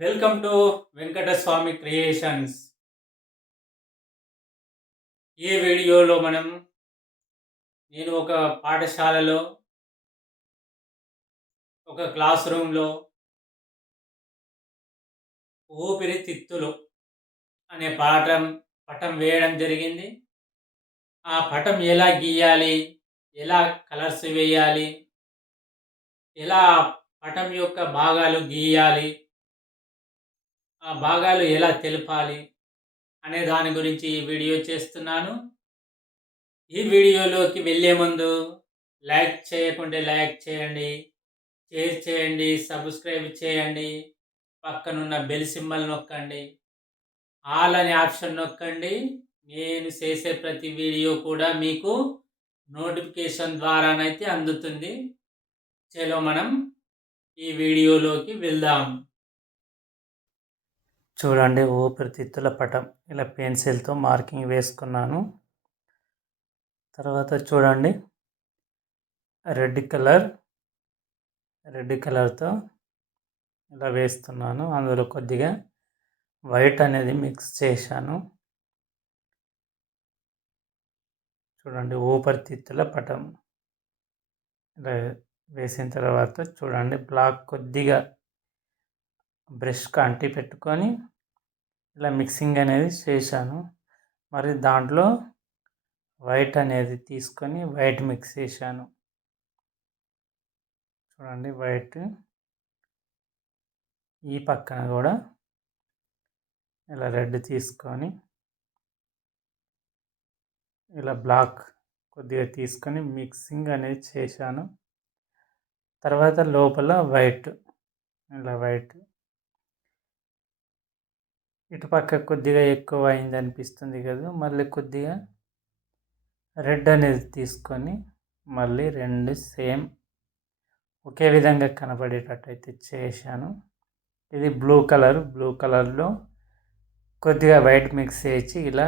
Welcome to Venkataswamy creations ఈ వీడియోలో మనం నేను ఒక పాఠశాలలో ఒక క్లాస్ రూమ్లో ఊపిరితిత్తులు అనే పాఠం పటం వేయడం జరిగింది. ఆ పటం ఎలా గీయాలి ఎలా కలర్స్ వేయాలి ఎలా పటం యొక్క భాగాలు గీయాలి ఆ భాగాలు ఎలా తెలపాలి అనే దాని గురించి ఈ వీడియో చేస్తున్నాను. ఈ వీడియోలోకి వెళ్ళే ముందు లైక్ చేయకుంటే లైక్ చేయండి షేర్ చేయండి సబ్స్క్రైబ్ చేయండి పక్కనున్న బెల్ సింబల్ నొక్కండి ఆల్ అనే ఆప్షన్ నొక్కండి. నేను చేసే ప్రతి వీడియో కూడా మీకు నోటిఫికేషన్ ద్వారానైతే అందుతుంది. చలో మనం ఈ వీడియోలోకి వెళ్దాం. చూడండి ఊపిరితిత్తుల పటం. ఇలా పెన్సిల్తో మార్కింగ్ వేసుకున్నాను. తర్వాత చూడండి. Red colour. రెడ్ కలర్తో ఇలా వేస్తున్నాను. అందులో కొద్దిగా వైట్ అనేది మిక్స్ చేశాను. చూడండి ఊపిరితిత్తుల పటం. ఇలా వేసిన తర్వాత చూడండి బ్లాక్ కొద్దిగా బ్రష్కి అంటి పెట్టుకొని ఇలా మిక్సింగ్ అనేది చేశాను. మరి దాంట్లో వైట్ అనేది తీసుకొని వైట్ మిక్స్ చేశాను. చూడండి వైట్. ఈ పక్కన కూడా ఇలా రెడ్ తీసుకొని ఇలా బ్లాక్ కొద్దిగా తీసుకొని మిక్సింగ్ అనేది చేశాను. తర్వాత లోపల వైట్ ఇలా వైట్ ఇటుపక్క కొద్దిగా ఎక్కువ అయింది అనిపిస్తుంది కదా మళ్ళీ కొద్దిగా రెడ్ అనేది తీసుకొని మళ్ళీ రెండు సేమ్ ఒకే విధంగా కనబడేటట్టు అయితే చేశాను. ఇది బ్లూ కలర్ బ్లూ కలర్లో కొద్దిగా వైట్ మిక్స్ చేసి ఇలా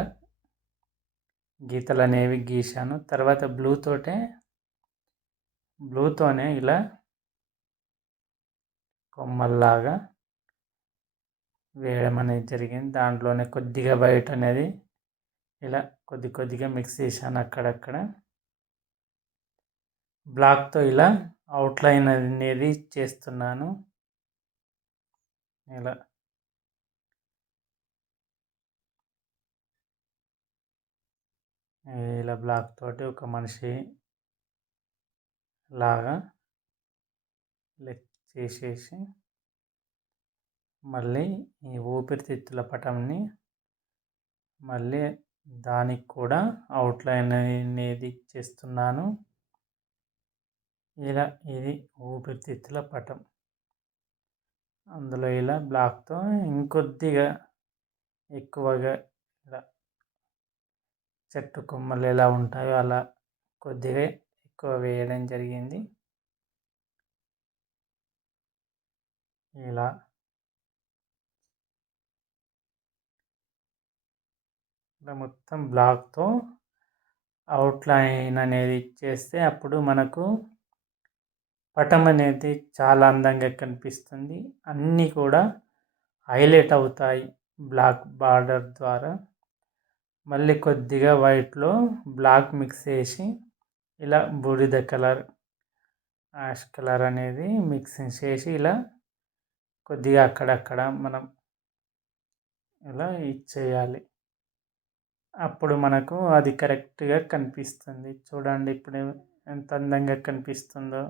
గీతలు అనేవి గీశాను. తర్వాత బ్లూతోటే బ్లూతోనే ఇలా కొమ్మల్లాగా వేయడం అనేది జరిగింది. దాంట్లోనే కొద్దిగా వైట్ అనేది ఇలా కొద్ది కొద్దిగా మిక్స్ చేశాను అక్కడక్కడ. బ్లాక్తో ఇలా అవుట్లైన్ అనేది చేస్తున్నాను. ఇలా. ఇలా బ్లాక్ తోటి ఒక మనిషి లాగా చేసేసి మళ్ళీ ఈ ఊపిరితిత్తుల పటంని మళ్ళీ దానికి కూడా అవుట్లైన్ అనేది చేస్తున్నాను. ఇలా ఇది ఊపిరితిత్తుల పటం. అందులో ఇలా బ్లాక్తో ఇంకొద్దిగా ఎక్కువగా ఇలా చెట్టు కొమ్మలు ఎలా ఉంటాయో అలా కొద్దిగా ఎక్కువ వేయడం జరిగింది. ఇలా ఇక్కడ మొత్తం బ్లాక్తో అవుట్లైన్ అనేది ఇచ్చేస్తే అప్పుడు మనకు పటం అనేది చాలా అందంగా కనిపిస్తుంది. అన్నీ కూడా హైలైట్ అవుతాయి బ్లాక్ బార్డర్ ద్వారా. మళ్ళీ కొద్దిగా వైట్లో బ్లాక్ మిక్స్ చేసి ఇలా బూడిద కలర్ యాష్ కలర్ అనేది మిక్సింగ్ చేసి ఇలా కొద్దిగా అక్కడక్కడ మనం ఇలా ఇచ్చేయాలి. అప్పుడు మనకు అది కరెక్ట్గా కనిపిస్తుంది. చూడండి ఇప్పుడు ఎంత అందంగా కనిపిస్తుందో.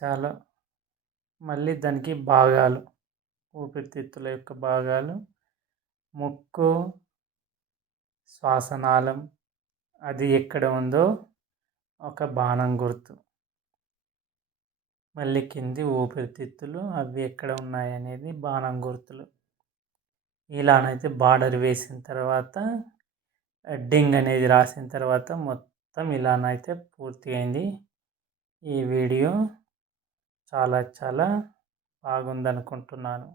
చాలా మళ్ళీ దానికి భాగాలు ఊపిరితిత్తుల యొక్క భాగాలు ముక్కు శ్వాసనాళం అది ఎక్కడ ఉందో ఒక బాణం గుర్తు. మళ్ళీ కింది ఊపిరితిత్తులు అవి ఎక్కడ ఉన్నాయనేది బాణం గుర్తులు. ఇలానైతే బార్డర్ వేసిన తర్వాత హెడ్డింగ్ అనేది రాసిన తర్వాత మొత్తం ఇలానైతే పూర్తి అయింది. ఈ వీడియో చాలా చాలా బాగుందనుకుంటున్నాను.